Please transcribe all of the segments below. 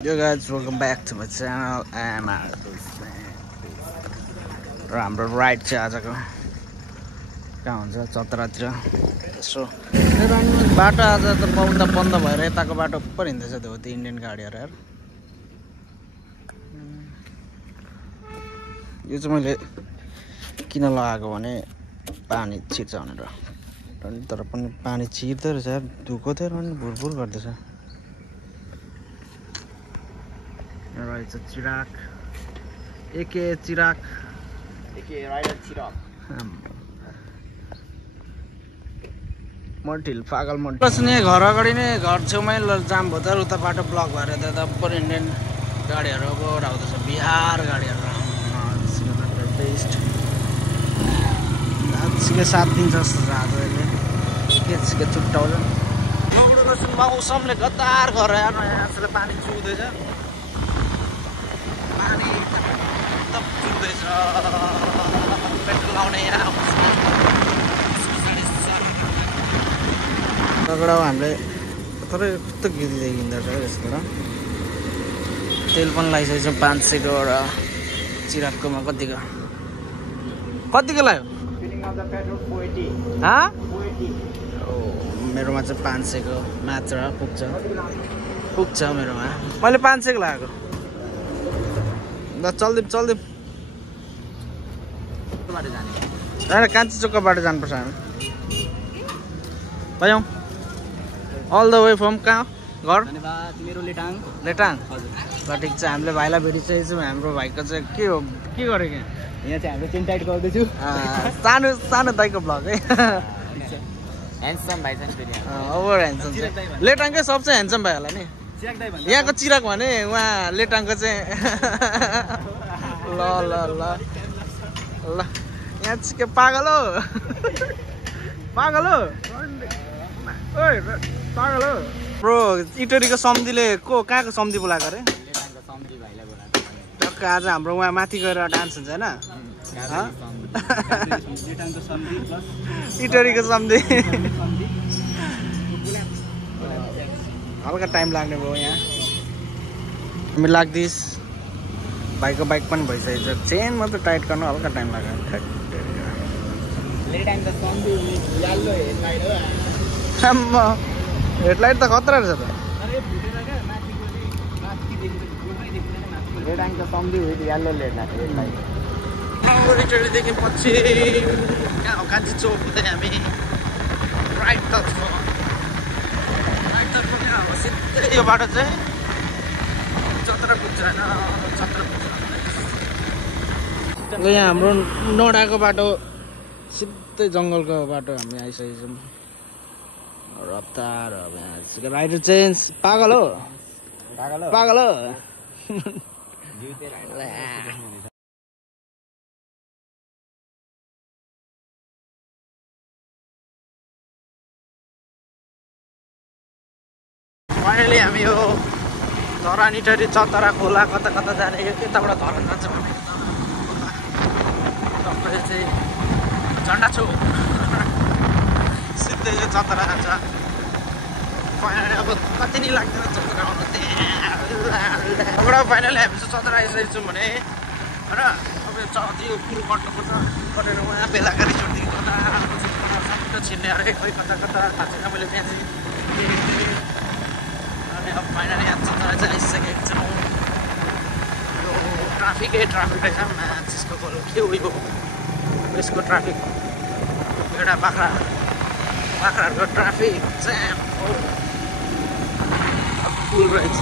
Yo guys, welcome back to my channel. र हाम्रो ride चाहिँ आजको कहाँ हुन्छ चतरातिर यसो बाटो आज त बहुत बन्द भएर यताको बाटो पर हिँड्दैछ त्यो त्यो इन्डियन गाडीहरू यार। यो चाहिँ मैले किन लगाएको भने पानी छिर्छ भनेर, तर पनि पानी छिर्दो रहेछ यार, धुको थियो अनि भुरभुर गर्दैछ। रहेछ चिराग एके चिराग एके राइडर चिराग मटिल पागल मटिल बस्ने घर अगाडि नै घर छेउमै जाम भयो त उता बाटो ब्लक भएर त पर इन्डियन गाडीहरू अब आउँदैछ, बिहार गाडीहरू बेस्ट आजकै 7 दिन जस्तो छ आज अहिले के छुट्टाउँछ। मौसमले गद्दार गरेर यार, आजले पानी चुहुँदैछ, पानी एकदम चुहुँदैछ। पेट्रोल लाउने तगडा हामीले तर कस्तो गिर्दै हिँड्दो रहेछ यसबाट। तेल पनि लगाइसकेको छ 500 को र चिरागकोमा कतिको लाग्यो? मेरोमा चाहिँ 500 को मात्र पुग्छ मेरोमा। मैले 500 को लगाएको। ल चल्दै कान्छी चोकको बाटो जानुपर्छ हामी। भयौँ अल द वे फ्रम कहाँ घर? मेरो लेटाङ। ल ठिक छ, हामीले भाइलाई भेटिसकेको छौँ। हाम्रो भाइको चाहिँ के हो, के गरेको यहाँ चाहिँ हामीले चेन टाइट गर्दैछु। सानो दाइको ब्लग है। ह्यान्डसम भाइ छ नि फेरि, ओभर ह्यान्डसम। लेटाङकै सबसे ह्यान्डसम भाइ होला नि यहाँको चिराग भने, उहाँ लेटाङको चाहिँ ल ल ल ल यहाँ चाहिँ के पागल हो ब्रो। इटरीको सम्धीले कहाँको सम्धी बोलाएको अरे? टक्क आज हाम्रो उहाँ माथि गएर डान्स हुन्छ होइन, इटरीको सम्धी। हल्का टाइम लाग्ने भयो यहाँ, हामी लाग्दिस। बाइक पनि भइसकेको छ, चेन मात्र टाइट गर्नु हल्का टाइम लाग्यो। हेडलाइट त खतरा रहेछ त। इटरीदेखि पछि कान्छी चोक हुँदै हामी राइटतर्फ सिधै यो बाटो चाहिँ चतरा पुग्छ होइन, चतरा पुग्छ। यहाँ हाम्रो नोडाको बाटो सिधै जङ्गलको बाटो हामी आइसकेको छौँ। रफ्तार अब यहाँ राइडर चेन्ज पागल हो। फाइनली हामी यो धरान इटरी चतरा खोला कता जाने, यताबाट धरान जान्छौँ हामी। तपाईँ चाहिँ झन्डा छु सिधै चाहिँ चतरा जान्छ। फाइनली अब कति नै लाग्दैन चतरा आउनु, त्यहाँबाट फाइनली हामी चाहिँ चतरा आइसकेको छौँ भने होइन। अब त्यो कुरो कट्नुपर्छ, कटेर उहाँ बेलाकारी छोडिदिनु कता सबै छिर्ने अरे खोइ कता थाहा छैन मैले त्यहाँ चाहिँ। अनि अब फाइनली यहाँ चतरा चाहिँ आइसकेको छौँ। यो ट्राफिक रहेछ मान्छेको खोलो के हो यो यसको ट्राफिक, एउटा बाख्राहरूको ट्राफिक जाम फुल रहेछ।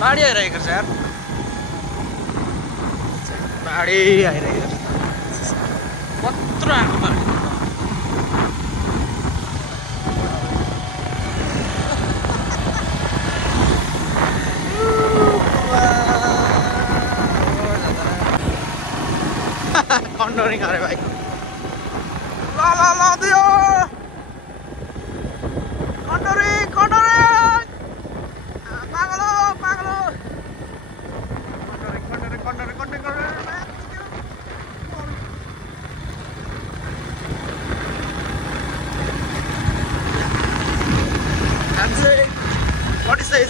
बाढी आइरहेको छ यार, बाढी आइरहेको छ, कत्रो आएको बाढी। कन्डोरिङ अरे भाइ, ल दियो कन्डोरिङ पागल What is it?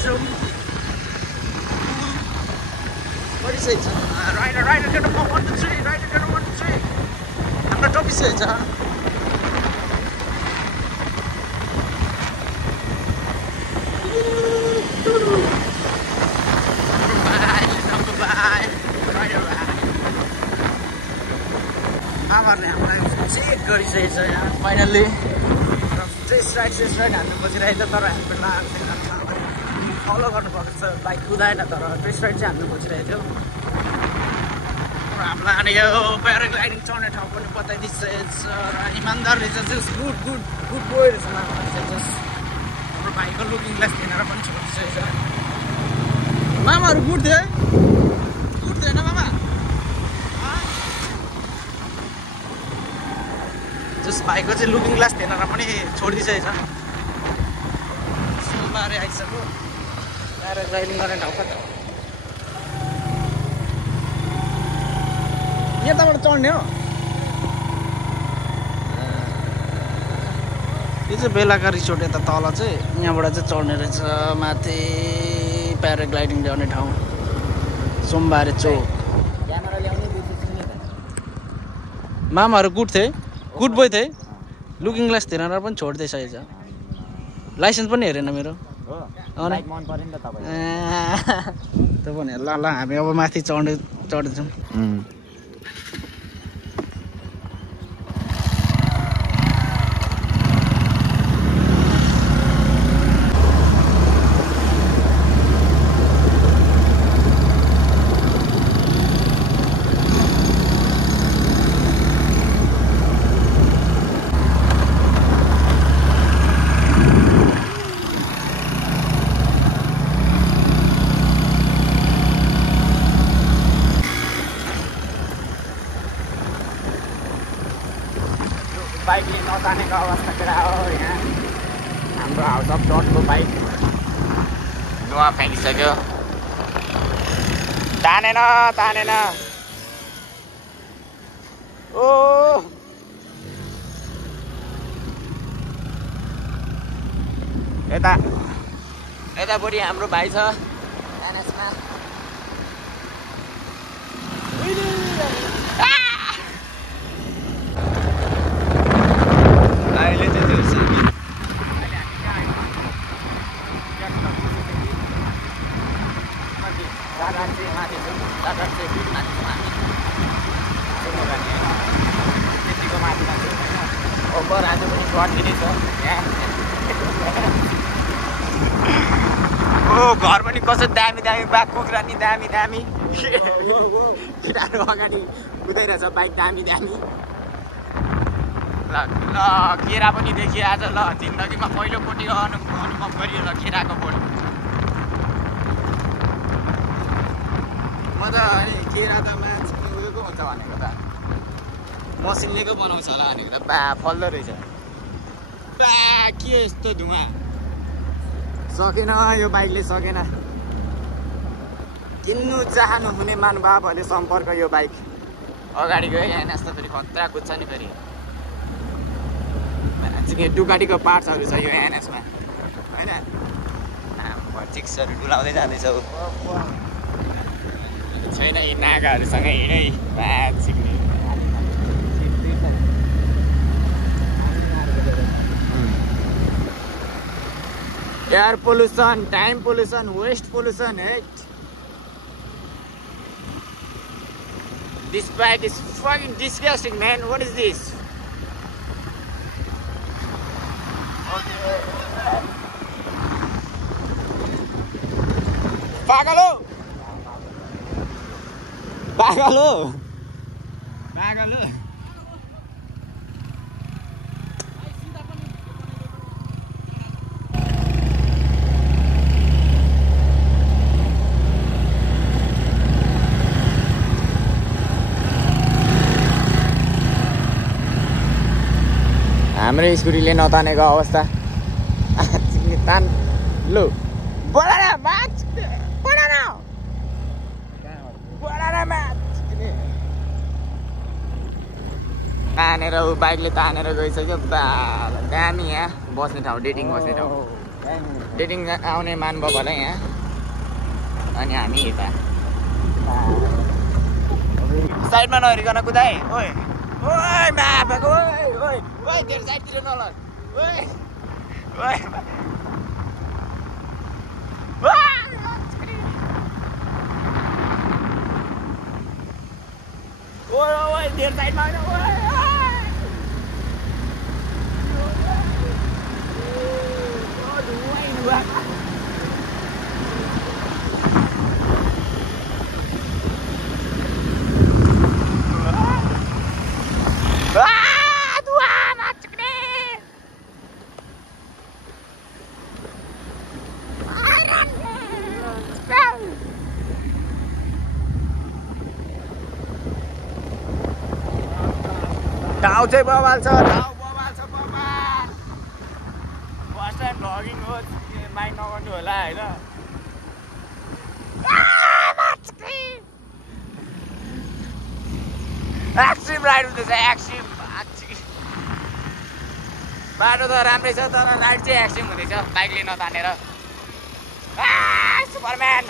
What is it? Rider, get up on 1 to 3. Rider, get up 1 to 3. I'm not top is it, huh? Bye. Rider, bye. आमाले हामीलाई चेक गरिसकेको छ यहाँ फाइनल्ली चेस्ट राइट हान्नु खोजिरहेको छ तर हाम्रो फलो गर्नुपर्छ बाइक कुदाएन तर चेस्ट राइट चाहिँ हान्नु खोजिरहेको थियो हामीलाई अनि यो प्याराग्लाइडिङ चढ्ने ठाउँ पनि बताइदिइसकेको छ र इमान्दारले चाहिँ गुड बोय रहेछ हाम्रो भाइको लुकिङ ग्लास किनेर पनि छोडिसकेको छ मामाहरू गुड थियो होइन मामा जस भाइको चाहिँ लुकिङ ग्लास थिएन र पनि छोडिदिइसकेको छ सोमबारे आइसक्यो प्याराग्लाइडिङ गर्ने ठाउँ कता यताबाट चढ्ने हो यो चाहिँ बेलाका रिसोर्ट यता तल चाहिँ यहाँबाट चाहिँ चढ्ने रहेछ माथि प्याराग्लाइडिङ ल्याउने ठाउँ सोमबारे चोक मामाहरू गुड थिए गुड बोय थिए लुकिङ ग्लास थिएन र पनि छोडिदिइसकेको छ लाइसेन्स पनि हेरेन मेरो त्यो पनि ल हामी अब माथि चढ्दैछौँ बाइकले नतानेको अवस्था कुरा हो यहाँ हाम्रो हाउस अफ डटको बाइक धुवा फ्याँकिसक्यो तानेन ओ यतापट्टि हाम्रो भाइ छ एनएसमा अहिले चाहिँ त्यतिको माथिमा ओभर आज पनि गरिदिनेछ ओ घर पनि कस्तो दामी बाघ कुखुरा नि दामी केटाहरू अगाडि कुदाइरहेछ बाइक दामी ल केरा पनि देखियो आज ल जिन्दगीमा पहिलोपट्टि अनुभव गरियो ल केराको बोट म त केरा त मान्छेको उयोको हुन्छ भनेको त मसिनले पो बनाउँछ होला भनेको त बा फल्दो रहेछ बा के यस्तो धुवा सकेन यो बाइकले सकेन किन्नु चाहनुहुने महानुभावहरूले सम्पर्क यो बाइक अगाडि गयो यहाँ यस्तो फेरि खतरा कुद्छ नि फेरि डुकाटीको पार्ट्सहरू छ यो एनएसमा होइन चिक्सहरू डुलाउँदै जाँदैछ छैन यी नागाहरूसँग हिँडै सिक्ने air pollution time pollution waste pollution This bike is fucking disgusting, man. What is this? Pagalo! हाम्रो स्कुटीले नतानेको अवस्था तान लु बोला न माच तानेर बाइकले तानेर गइसक्यो दामी यहाँ बस्ने ठाउँ डेटिङ बस्ने ठाउँ डेटिङ आउने मानव होला यहाँ अनि हामी यता साइडमा नहेरिकन कुदाए ओए ओए माफको ओए ओए ओए तेरो साइडतिर नलग ओए ओए ओए ओए तेरो साइडमा होइन ओए ठाउँ चाहिँ बवाल छ फर्स्ट टाइम भ्लगिङ हो माइन्ड नगर्नु होला होइन एक्सट्रिम राइड हुँदैछ एक्सट्रिम बाटो त राम्रै छ तर राइड चाहिँ एक्सट्रिम हुँदैछ बाइकले नतानेर सुपरम्यान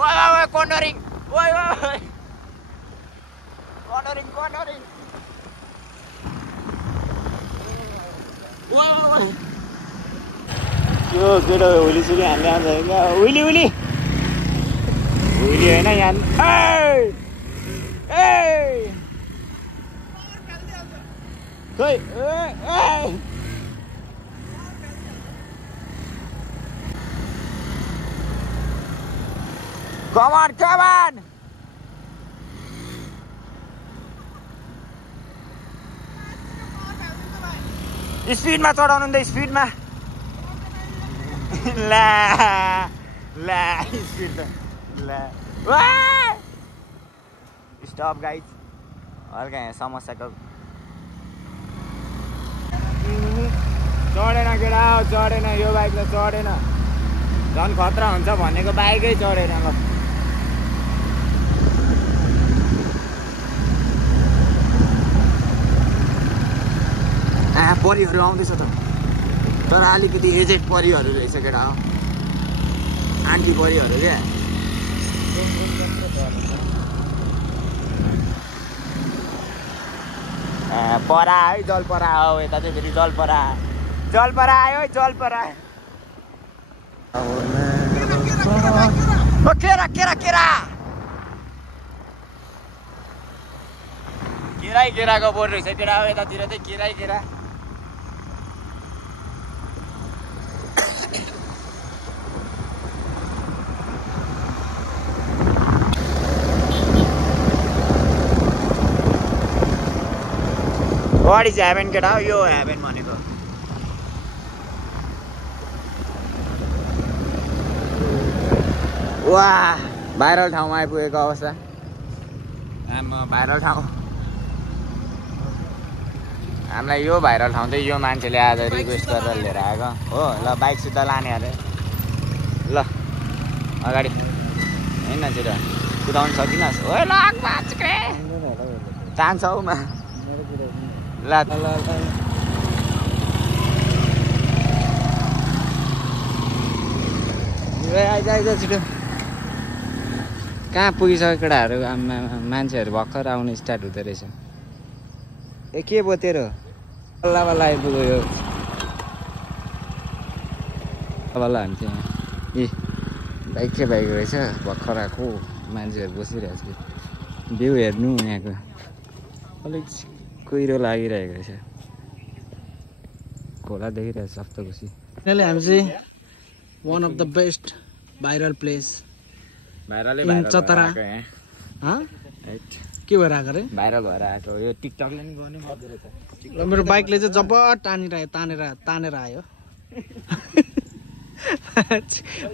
ओए कन्डरिङ ओए ओए कन्डरिङ ओए यो केटो हुली सुली हान्ने आउँछ क्या हुली होइन यहाँ खोइ Come on! स्पिडमा चढाउनु नि त स्पिडमा ला स्पिड त ला स्टप गाइज हल्का यहाँ समस्याको चढेन केटा चढेन यो बाइक त चढेन झन् खतरा हुन्छ भनेको बाइकै चढेन ल परिहरू आउँदैछ त तर अलिकति एजेड परिहरू रहेछ केटा हो आन्टी परिहरू क्या परा है जलपरा हो यता चाहिँ फेरि जलपरा आयो है जलपरा केराको बोर्ड रहेछ केटा हो यतातिर चाहिँ केरा What is heaven केटा हो यो हेभेन भनेको वाह भाइरल ठाउँमा आइपुगेको अवस्था भाइरल ठाउँ हामीलाई यो भाइरल ठाउँ चाहिँ यो मान्छेले आज रिक्वेस्ट गरेर लिएर आएको हो ल बाइक सुत्ता लाने अरे ल अगाडि होइन छिटो कुदाउनु सकिनस् हो ल चाहन्छ हौ मा ल आइज छिटो कहाँ पुगिसक्यो केटाहरू मान्छेहरू भर्खर आउनु स्टार्ट हुँदो रहेछ ए के भयो तेरो बल्ल आइपुग्यो यो बल्ल हामी चाहिँ ए बाइक रहेछ भर्खर आएको मान्छेहरू बसिरहेको छ भ्यू हेर्नु यहाँको अलिक कुहिरो लागिरहेको रहेछ खोला देखिरहेको छ सप्तकोशी अहिले हामी चाहिँ one of the best viral place Chatra के भएर आएको अरे भाइरल भएर आएको यो टिकटकले नि गर्नु पर्दो रहेछ र मेरो बाइकले चाहिँ जब तानेर आयो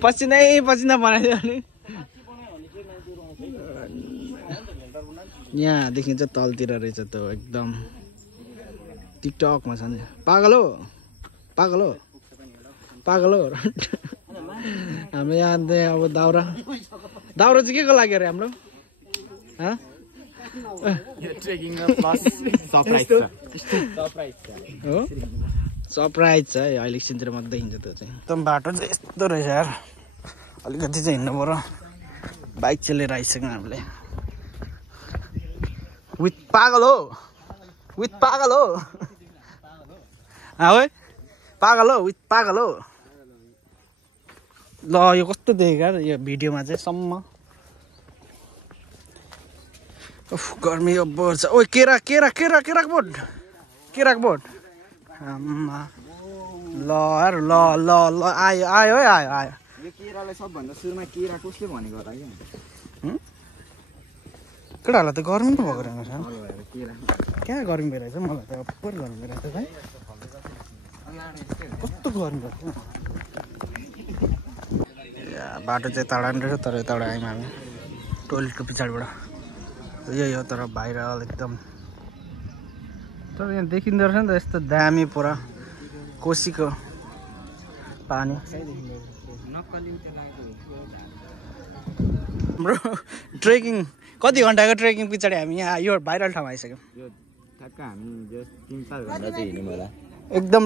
पसिना बनाइदियो अनि यहाँ देखिन्छ तलतिर रहेछ त एकदम टिकटकमा छ नि पागल हो हाम्रो यहाँ अब दाउरा चाहिँ के को लागि अरे हाम्रो हो सरप्राइज छ अहिले एकछिनतिर मात्रै हिँड्छ त्यो चाहिँ एकदम बाटो चाहिँ यस्तो रहेछ यार अलिकति चाहिँ हिँड्नु पर्यो बाइक चाहिँ लिएर आइसक्यौँ हामीले विथ पागल हो है पागल हो विथ पागल हो ल यो कस्तो देखेको यो भिडियोमा चाहिँ सम्म गर्मी अब छ ओ केराको बोट आम्मा ल यार ल आयो है आयो यो केरालाई सबभन्दा सुरुमा केरा कसले भनेको होला क्या केटाहरूलाई त गर्मी पो भएको रहेछ केरा क्या गर्मी भइरहेछ मलाई त अप्पर गर्मी भइरहेछ भाइ कस्तो गर्मी भएको बाटो चाहिँ तडान रहेछ तर यताबाट आयौँ हामी टोइलेटको पछाडिबाट यही हो तर भाइरल एकदम तर यहाँ देखिँदो रहेछ नि त यस्तो दामी पुरा कोसीको पानी हाम्रो ट्रेकिङ कति घन्टाको ट्रेकिङ पछाडि हामी यहाँ यो भाइरल ठाउँमा आइसक्यौँ ठ्याक्क हामी जस्ट 3-4 घन्टा चाहिँ हिँड्यौँ होला एकदम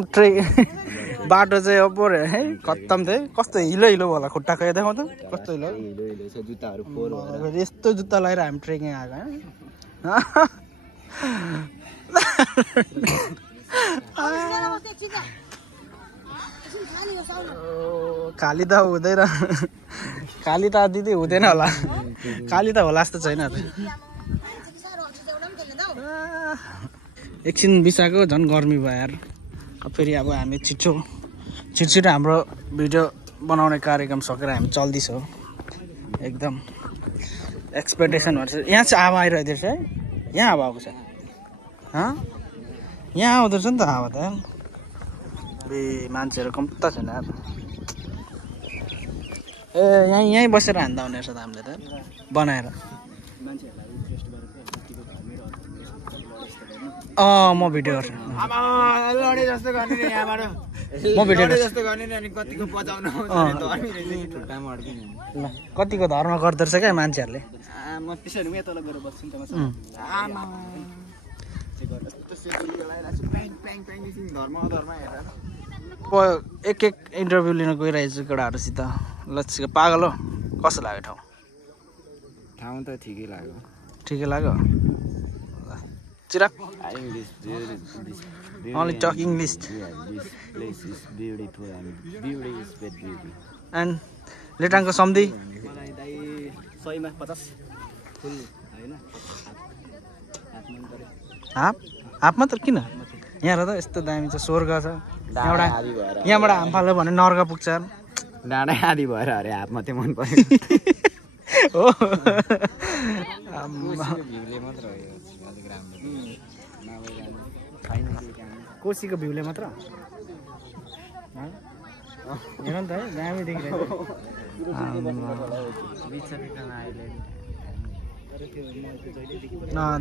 बाटो चाहिँ अब है खत्तम थियो कस्तो हिलो होला खुट्टाको यो देखाउँ त कस्तो हिलो जुत्ताहरू फोहोर भएर यस्तो जुत्ता लगाएर हामी ट्रेकिङ आएको खाली त हुँदैन खाली त दिदी हुँदैन होला खाली त होला जस्तो छैन एकछिन बिसाएको झन् गर्मी भयो यार फेरि अब हामी छिटो हाम्रो भिडियो बनाउने कार्यक्रम सकेर हामी चल्दैछौँ एकदम एक्सपेक्टेसन भन्छ यहाँ चाहिँ हावा आइरहेको रहेछ है यहाँ हावा आएको छ यहाँ आउँदो रहेछ नि त हावा त ए मान्छेहरू कम्ता छैन यार ए यहीँ बसेर हान्दा हुने रहेछ त हामीले त बनाएर म भिडियो गर्छु म भिडियो कतिको धर्म गर्दो रहेछ क्या मान्छेहरूले एक इन्टरभ्यू लिन गइरहेको छु केटाहरूसित लच्छी पागल हो कस्तो लाग्यो ठाउँ त ठिकै लाग्यो चिराग only talk English place is beautiful and beauty is beauty and लेटाङको सम्धी मलाई दाइ 100 मा 50 फुल हैन हाफ मात्र किन यहाँ र त यस्तो दामी छ स्वर्ग छ यहाँबाट हाम फाल्यो भने नर्क पुग्छ डाँडा आदि भएर अरे हाफ मात्रै मन पर्यो हो कोसीको भ्यूले मात्र हेर नि त है दामी देखिरहेको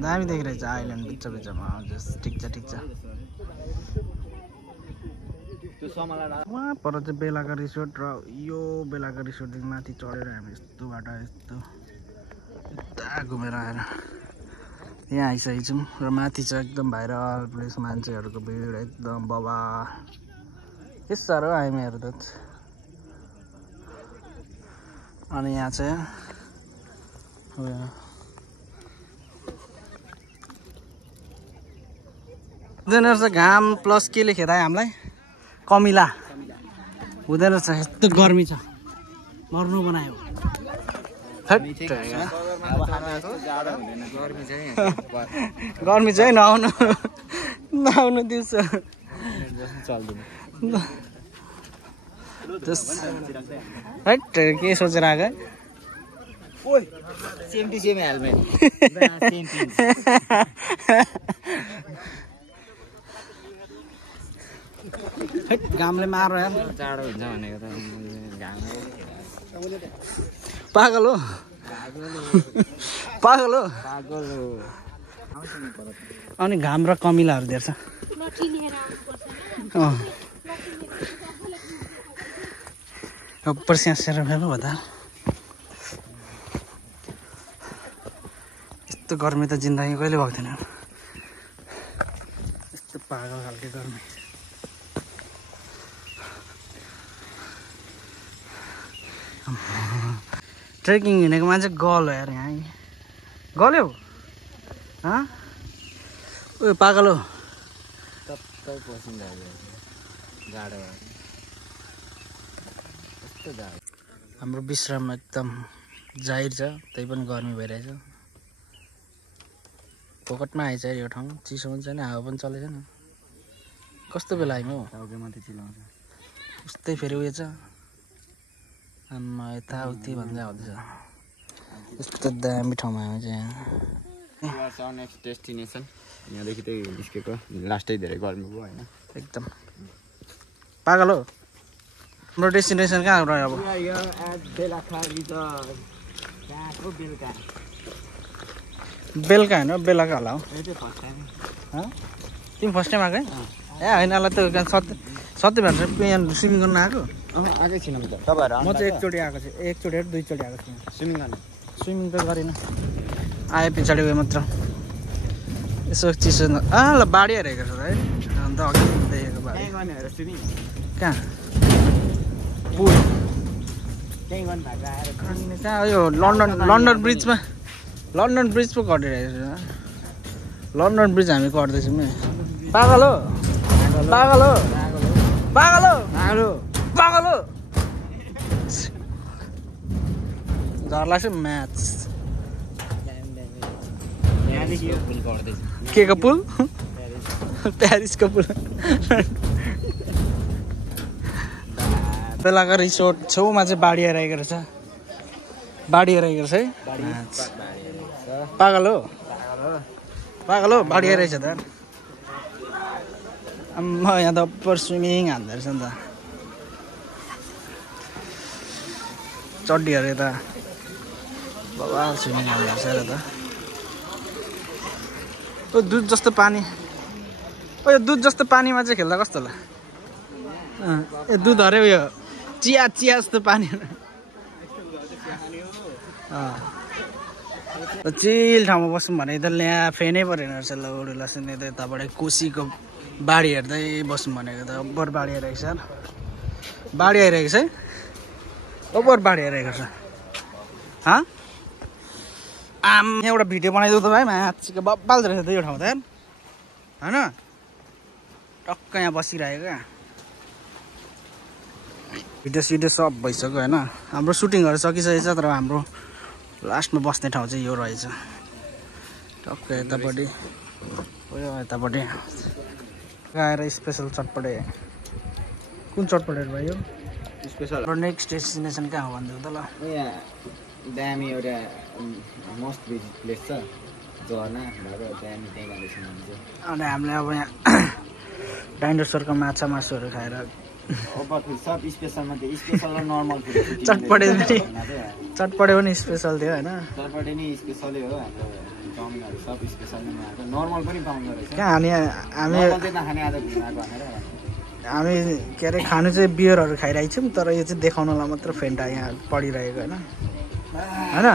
दामी देखिरहेछ आइल्यान्ड बिचमा ठिक छ वहाँ पर चाहिँ बेलाका रिसोर्ट र यो बेलाका रिसोर्टदेखि माथि चढेर हामी यस्तो बाटो यस्तो यता घुमेर आएर यहाँ आइसकेको छौँ र माथि चाहिँ एकदम भाइरल प्लेस मान्छेहरूको भिड एकदम बाबा के साह्रो हामीहरू त अनि यहाँ चाहिँ हुँदैन रहेछ घाम प्लस के लेखेर आयो हामीलाई कमिला हुँदैन रहेछ यस्तो गर्मी छ मर्नु बनायो गर्मी चाहिँ नआउनु दिउँसो के सोचेर आएको घामले मार चाँडो हुन्छ भनेको त पागल हो अनि घाम र कमिलाहरू देख्छ ऊपर से भता यस्तो गर्मी त जिन्दगी कहिले भएको थिएन यस्तो पागल खालको गर्मी ट्रेकिङ हिँडेको मान्छे गल्यो यार यहाँ गल्यो उयो पागल हो टक्कै पसिना जाडो कस्तो जाडो हाम्रो विश्राम एकदम जाहिर छ त्यही पनि गर्मी भइरहेछ फोकटमा आइछ यो ठाउँ चिसो पनि छैन हावा पनि चलेको छैन कस्तो बेला आइम हौ टाउके मात्रै चिलाउँछ उस्तै फेरि उयो छ आम्मा यताउति भन्दै आउँदैछ यस्तो दामी ठाउँमा आयो चाहिँ यहाँ नेक्स्ट डेस्टिनेसन यहाँदेखि त्यही निस्केको लास्टै धेरै गर्मी भयो होइन एकदम पागल हो हाम्रो डेस्टिनेसन कहाँ रह्यो अब बेलुका होइन बेलुका होला हौ तिमी फर्स्ट टाइम आएकै ए होइन होला त्यो सत्य भएर यहाँ स्विमिङ गर्न आएको आएकै छैन त तपाईँहरू म चाहिँ एकचोटि आएको छु एकचोटि दुईचोटि आएको छु स्विमिङ गर्न स्विमिङ त गरिनँ आए पछाडि गयो मात्र यसो चिसो ल बाढी हेरेको छ है अन्त अघि देखेको बाढी कहाँ पुल कहाँ यो लन्डन ब्रिजमा लन्डन ब्रिज पो कटिरहेको छ लन्डन ब्रिज हामी कट्दैछौँ नि पागल हो पागल हो पागल हो पागल हो डर लाग्छ म्याच के को पुल प्यारिसको पुल बेलाका रिसोर्ट छेउमा चाहिँ बाढी आइरहेको रहेछ बाढी आइरहेको रहेछ है पागल हो पागल हो बाढी आइरहेछ त आम्मा यहाँ त अप्पर स्विमिङ हान्दो रहेछ नि त चड्डीहरू यता बाबा स्विमिङ हान्दो रहेछ र त ओ दुध जस्तो पानी ओ यो दुध जस्तो पानीमा चाहिँ खेल्दा कस्तो होला ए दुध अरे उयो चिया चिया जस्तो पानी चिल ठाउँमा बस्छौँ भने त यहाँ फेनै परेन रहेछ लौडुला सुन्ने त यताबाट कोसीको बाढी हेर्दै बस्छौँ भनेको त अब्बर बाढी आइरहेको छ बाढी आइरहेको छ है अब्बर बाढी आइरहेको छ आम एउटा भिडियो बनाइदिउ त भाइ माछीको बब्बाल रहेछ त यो ठाउँ त होइन टक्क यहाँ बसिरहेको क्या भिडियो सिडियो सब भइसक्यो होइन हाम्रो सुटिङहरू सकिसकेको छ तर हाम्रो लास्टमा बस्ने ठाउँ चाहिँ यो रहेछ टक्क यतापट्टि यतापट्टि आएर स्पेसल चटपटे कुन चटपटेहरू भयो स्पेसल नेक्स्ट डेस्टिनेसन कहाँ हो भनिदिनु त ल यहाँ दामी एउटा मोस्ट भिजिट प्लेस छ झर्ना भएको दामी त्यहीँ जाँदैछौँ हामी चाहिँ अनि हामीले अब यहाँ डाइनोसरको माछा मासुहरू खाएर सब स्पेसलमा थियो स्पेसल र नर्मल चटपटे पनि स्पेसल थियो होइन चटपटे नि स्पेसलै हो हाम्रो चाउमिनहरू सब स्पेसल नै आएको नर्मल पनि पाउँदो रहेछ कहाँ हामी नखाने आज घुमाएको भनेर हामी के अरे खानु चाहिँ बियरहरू खाइरहेको छौँ तर यो चाहिँ देखाउनलाई मात्र फेन्टा यहाँ पढिरहेको होइन होइन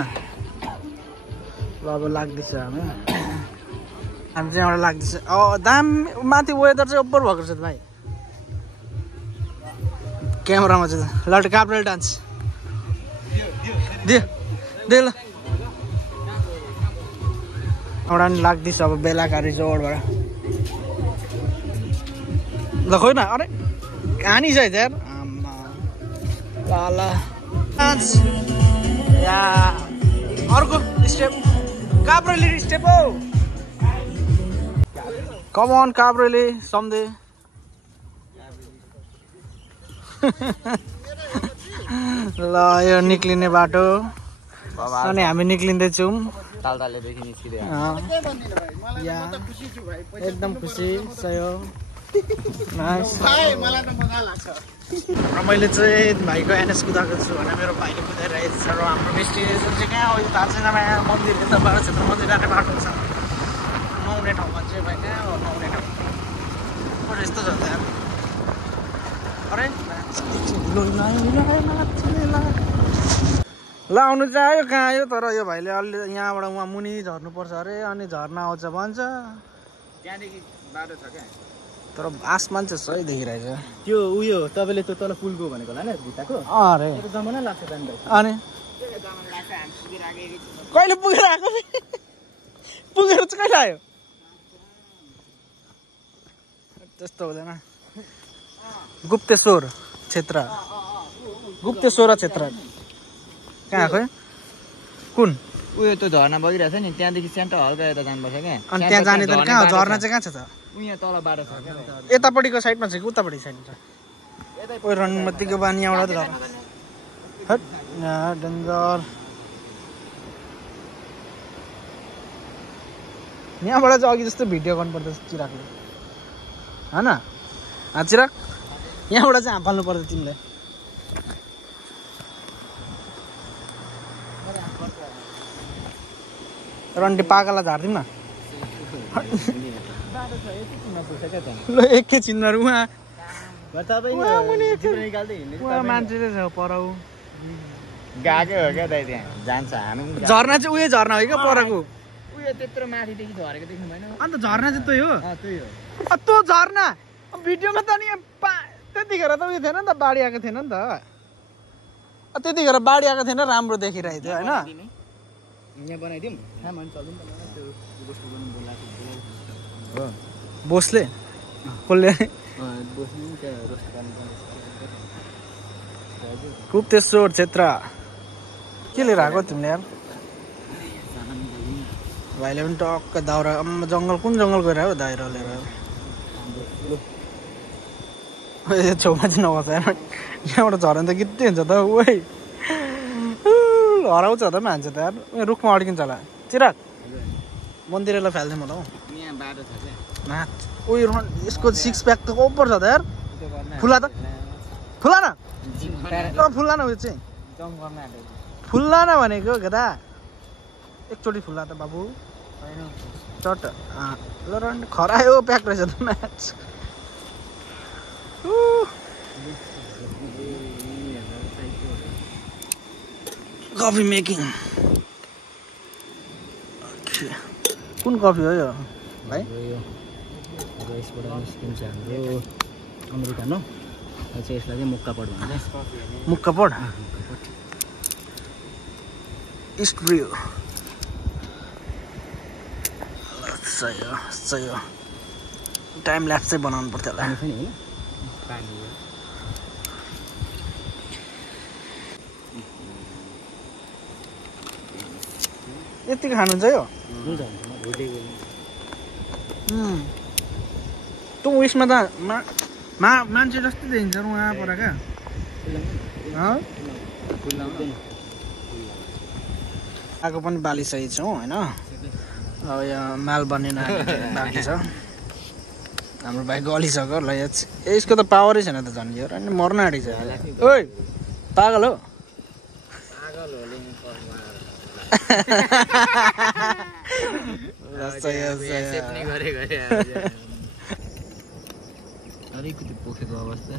ल अब लाग्दैछ हामी चाहिँ एउटा लाग्दैछ दाम माथि वेदर चाहिँ ओभर भएको छ त भाइ क्यामेरामा चाहिँ लट काप्रेल डान्स दे दे ल एउटा नि लाग्दैछ अब बेलाका रिजोर्टबाट ल खोइ न अरे कहानी छ यार ल या अर्को स्टेप काप्रेली स्टेप हो कम अन काप्रेली सम्झे ल यो निक्लिने बाटो अनि हामी निक्लिँदैछौँ तालतालेदेखि निस्किँदै एकदम खुसी सयो र मैले चाहिँ भाइको एनएस कुदाएको छु भने मेरो भाइले कुदाइरहेको छ र हाम्रो डेस्टिनेसन चाहिँ कहाँ हो यो दार्जिलिङमा यहाँ मन्दिर यता बाह्र क्षेत्र मन्दिर जाने बाटो छ नुहाउने ठाउँमा चाहिँ भाइ कहाँ हो नुहाउने ठाउँ यस्तो छ त अरे ल आउनु चाहिँ आयो कहाँ आयो तर यो भाइले अलि यहाँबाट उहाँ मुनि झर्नुपर्छ अरे अनि झर्ना आउँछ भन्छ त्यहाँदेखि बाटो छ क्या तर आसमान चाहिँ सही देखिरहेछ त्यो उयो तपाईँले त्यो तल पुलको भनेको होला नि भित्ताको अरे त्यो जमाना लाग्छ जानु अनि कहिले पुगेर आएको पुगेर चाहिँ कहिले आयो त्यस्तो हुँदैन गुप्तेश्वर क्षेत्र क्षेत्र कहाँ आएको कुन उयो त्यो झर्ना बगिरहेछ नि त्यहाँदेखि सेन्टर हल्का यता जानुपर्छ क्या अनि त्यहाँ जाने त कहाँ झर्ना चाहिँ कहाँ छ त उयो तल बाटो छ क्या यतापट्टिको साइडमा छ कि उतापट्टि साइडमा छ ओ रनमतीको बानी यहाँबाट त हट डेन्जर यहाँबाट चाहिँ अघि जस्तो भिडियो गर्नुपर्छ चिरागले होइन चिराग यहाँबाट चाहिँ हाम फाल्नु पर्छ तिमीले रन्डी पाकालाई झारिदिउँ न ल एकैछिनमा उहाँ मान्छे चाहिँ छ परौ गएकै हो क्या दाइ त्यहाँ जान्छ हामी झर्ना चाहिँ उयो झर्ना हो क्या परको उयो त्यत्रो माथिदेखि झरेको देख्नु भएन अन्त झर्ना चाहिँ त्यही हो त्यही हो त्यो झर्ना भिडियोमा त नि त्यतिखेर त उयो थिएन नि त बाढी आएको थिएन नि त त्यतिखेर बाढी आएको थिएन राम्रो देखिरहेको थियो होइन यहाँ बनाइदिउँ बोसले कसले गुप्तेश्वर क्षेत्र के लिएर आएको तिमीले यार भाइले पनि टक्क दाउरा जङ्गल कुन जङ्गल गएर हो दाइरा लिएर छेउमा चाहिँ नबस यहाँबाट झर्यो भने त गित्ती हुन्छ त ओइ हराउँछ त मान्छे त यार रुखमा अड्किन्छ होला चिराग मन्दिरलाई फाल्दै म त हौ यहाँ बाटो छ क्या नाच उयो यसको सिक्स प्याक त ओपर छ त यार फुला त फुला न फुल्ला न उयो चाहिँ फुल्ला न भनेको गेदा एकचोटि फुल्ला त बाबु चट ल खरायो प्याक रहेछ त म्याच कफी मेकिङ कुन कफी हो यो भाइ यसबाट निस्किन्छ हाम्रो अमेरिकानो चाहिँ यसलाई चाहिँ मुक्कापट भन्छ मुक्कापट इस्ट ब्रिउ सही हो टाइम ल्याप्स चाहिँ बनाउनु पर्थ्यो होला यतिको खानुहुन्छ यो त्यो उयसमा त मान्छे जस्तै देखिन्छ उहाँ पर क्या आगो पनि बालिसकेको छौँ होइन अब यहाँ माल बनिन बाँकी छ हाम्रो भाइ गलिसक्यो ल यसको त पावरै छैन त झन् यो अनि मर्न आँटेको छ ओइ पागल हो अलिकति पोखेको अवस्था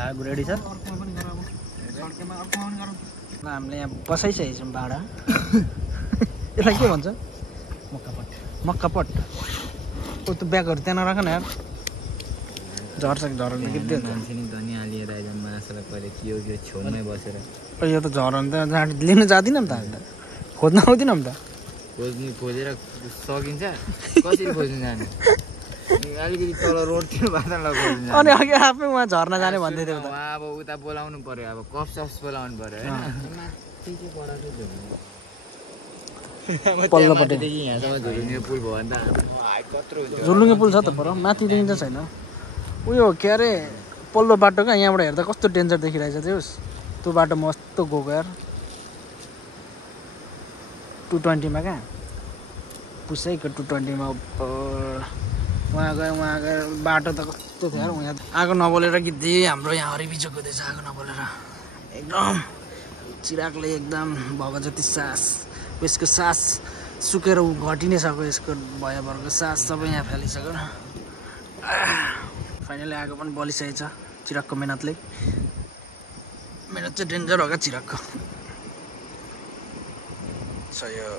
आगो रेडी छ हामीले यहाँ बसाइसकेको छौँ भाडा यसलाई के भन्छ मक्कापट ओ त्यो ब्यागहरू त्यहाँ नराख न यार झर्छ झर्नु गिर्दै हुन्छ नि धनियाँ लिएर आइज मासुलाई पहिले के हो त्यो छेउमै बसेर यो त झर्नु त लिनु जाँदिनँ नि त हामी त खोज्न आउँदिनँ नि त खोजेर सकिन्छ कसरी खोज्नु जाने अलिकति तल रोडतिर बाटोलाई खोज्नु अनि अघि आफै उहाँ झर्न जाने भन्दै थियो अब उता बोलाउनु पर्यो अब कफ सफ्स बोलाउनु पर्यो पल्लोपट्टि यहाँसम्म झुलुङ्गे पुल भयो भने त कत्रो हुन्छ झुलुङ्गे पुल छ त पर माथिदेखि त छैन उयो के अरे पल्लो बाटो क्या यहाँबाट हेर्दा कस्तो डेन्जर देखिरहेछ त्यो त्यो बाटो मस्तो गएको यार 220 मा कहाँ पुसैको 220 मा उहाँ गयो बाटो त कस्तो थियो यार उहाँ आगो नबोलेर गिद्धे हाम्रो यहाँ हरिबिजो हुँदैछ आगो नबोलेर एकदम चिरागले एकदम भएको जति सास यसको सास सुकेर घटिनै सक्यो यसको भयभरको सास सबै यहाँ फालिसक्यो फाइनली आगो पनि बलिसकेको छ चिरागको मेहनतले मेहनत चाहिँ डेन्जर हो क्या चिरागको सही हो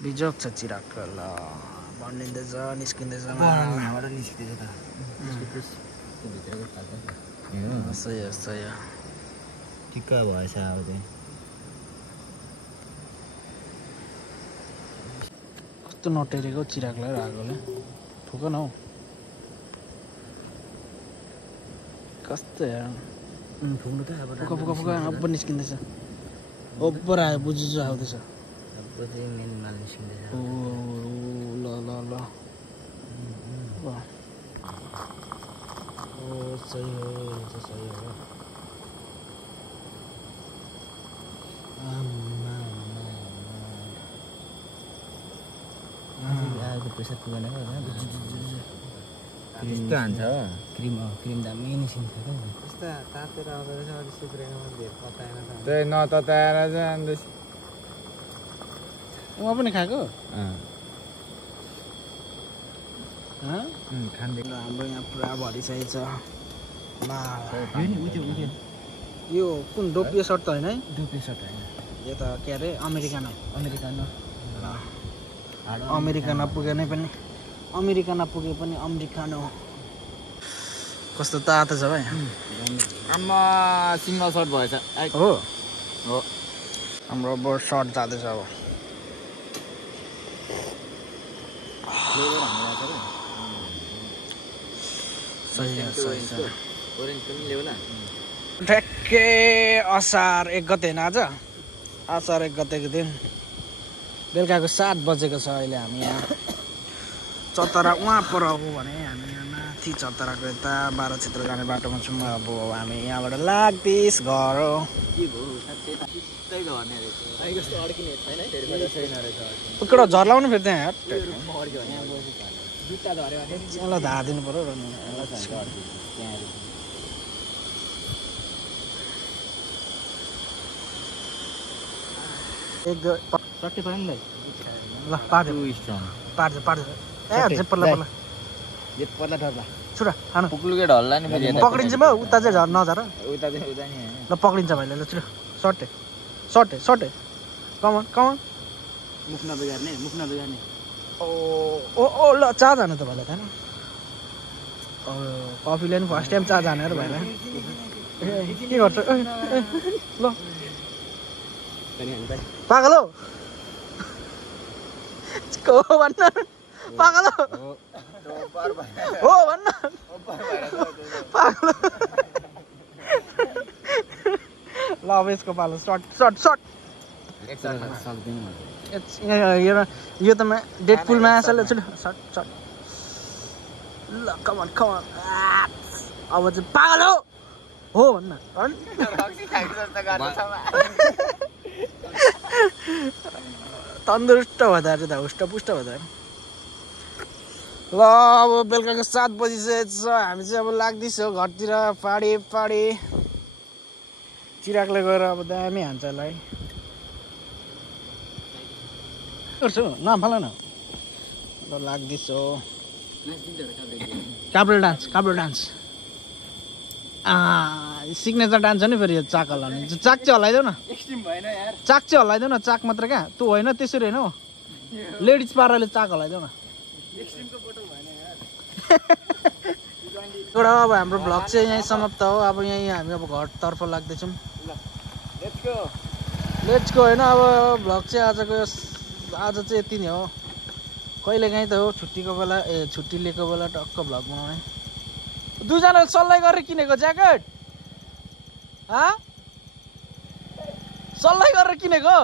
बिजोक छ चिरागको ल बनिँदैछ निस्किँदैछ सही हो टिक्का भएछ अब चाहिँ कस्तो नटेरेको चिरागलाई आगोले ठुक न हौ कस्तो यार फुक्नु त अब फुका फुका फुका अब निस्किँदैछ ओभर आयो बुझुजु आउँदैछ अब चाहिँ मेन माल निस्किँदैछ ओ ल ल ल ओ सही हो सही हो पैसा पुगेन त्यस्तो हान्छ क्रिम दामी निस्किन्छ क्या यस्ता तातेर आउँदो रहेछ अलिक सुक्रेकोमा धेर तताएर त्यही नतताएर जाँदैछ उहाँ पनि खाएको खाँदै हाम्रो यहाँ पुरा भरिसकेको छ यो कुन डोपियो सर्ट त होइन है डुप्ले सर्ट होइन यो त के अरे अमेरिकन पुगे पनि अमेरिकानो कस्तो तातो छ भाइ आम्मा सिङ्गल सर्ट भएछ हो हाम्रो अब सर्ट जाँदैछ अब सही छ ओरेन्ज पनि ल्याउ न ठ्याक्कै असार 1 गते होइन आज असार 1 गतेको दिन बेलुकाको 7 बजेको छ अहिले हामी यहाँ चतरा उहाँ पर हो भने हामी यहाँ माथि चतराको यता 12 क्षेत्र जाने बाटोमा छौँ अब हामी यहाँबाट लाग्दिस घर हो उकडो झर्लाउनु फेरि त्यहाँ यार यसलाई धारिदिनु पऱ्यो सट्टी पऱ्यो नि ल पार्छ ए पल्ला छुरा खानु पुक्लुकै ढल्ला नि फेरि पक्रिन्छ म उता चाहिँ नझर उता चाहिँ नि ल पक्रिन्छ भाइले ल छुरा सर्टे कमन मुख नबिगार्ने ओ ल चा जानु त भाइलाई थाहा कफी ल्याउनु फर्स्ट टाइम चा जाने र भाइलाई के गर्छ ल पागल हो भन्न पागल हो भन्न पागल ल अब यसको पालो सर्ट यो त डेड पुलमा आएछ ल सर्ट ल कमन अब चाहिँ पागल हो भन्न तन्दुरुष्ट भएर त हुष्टपुष्ट भएर ल अब बेलुकाको 7 बजिसकेको छ हामी चाहिँ अब लाग्दैछौँ घरतिर पाडी चिरागले गएर अब दामी हान्छ यसलाई गर्छु नफाल न ल लाग्दैछौँ काब्रे डान्स सिग्नेचर डान्स हो नि फेरि यो चाक हल्लाउने चाक चाहिँ हल्लाइदेऊ न चाक मात्र क्या तँ होइन त्यसरी होइन हौ लेडिज पाराले चाक हल्लाइदेऊ न एउटा अब हाम्रो भ्लग चाहिँ यहीँ समाप्त हो अब यहीँ हामी अब घरतर्फ लाग्दैछौँ लेट्स गो होइन अब भ्लग चाहिँ आज चाहिँ यति नै हो कहिलेकाहीँ त हो छुट्टीको बेला छुट्टी लिएको बेला टक्क भ्लग बनाउने 2 जनाले सल्लाह गरेर किनेको ज्याकेट सल्लाह गरेर किनेको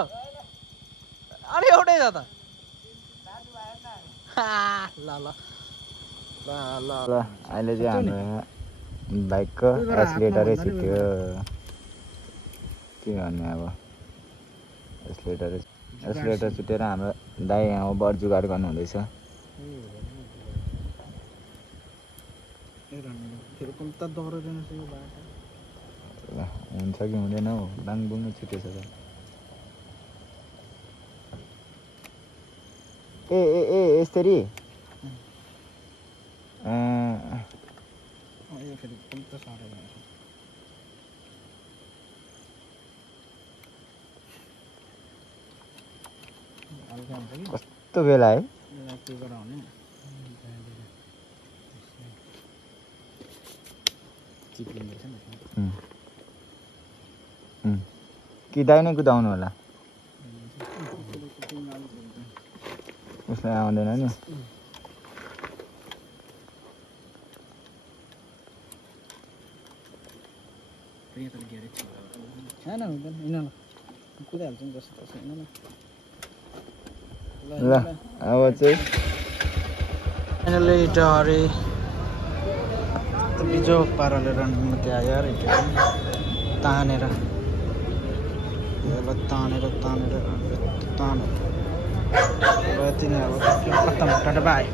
अनि एउटै छ त ल अहिले चाहिँ हाम्रो यहाँ बाइकको एक्सिलेटरै छुट्यो के भन्ने अब एक्सिलेटर छुटेर हाम्रो दाइ यहाँ बर जुगाड गर्नु हुँदैछ हुन्छ कि हुँदैन हौ बाङबुङ छुटेछ त ए यसरी यो फेरि पुल्त साह्रो भएछ हल्का हुन्छ कि कस्तो बेला है यसलाई के गराउने चिप्लिँदैछ नि कि दाइ नै कुदाउनु होला उसलाई आउँदैन नि छैन हुँदैन यिनीहरूलाई कुदाइहाल्छ नि जस्तो तस्तो यिनीहरूलाई ल अब चाहिँ फाइनली डरे बिजो पाराले रणनीति आयो अरे तानेर तानेर तानेर तानेर यति नै अब खत्तम टाटा बाई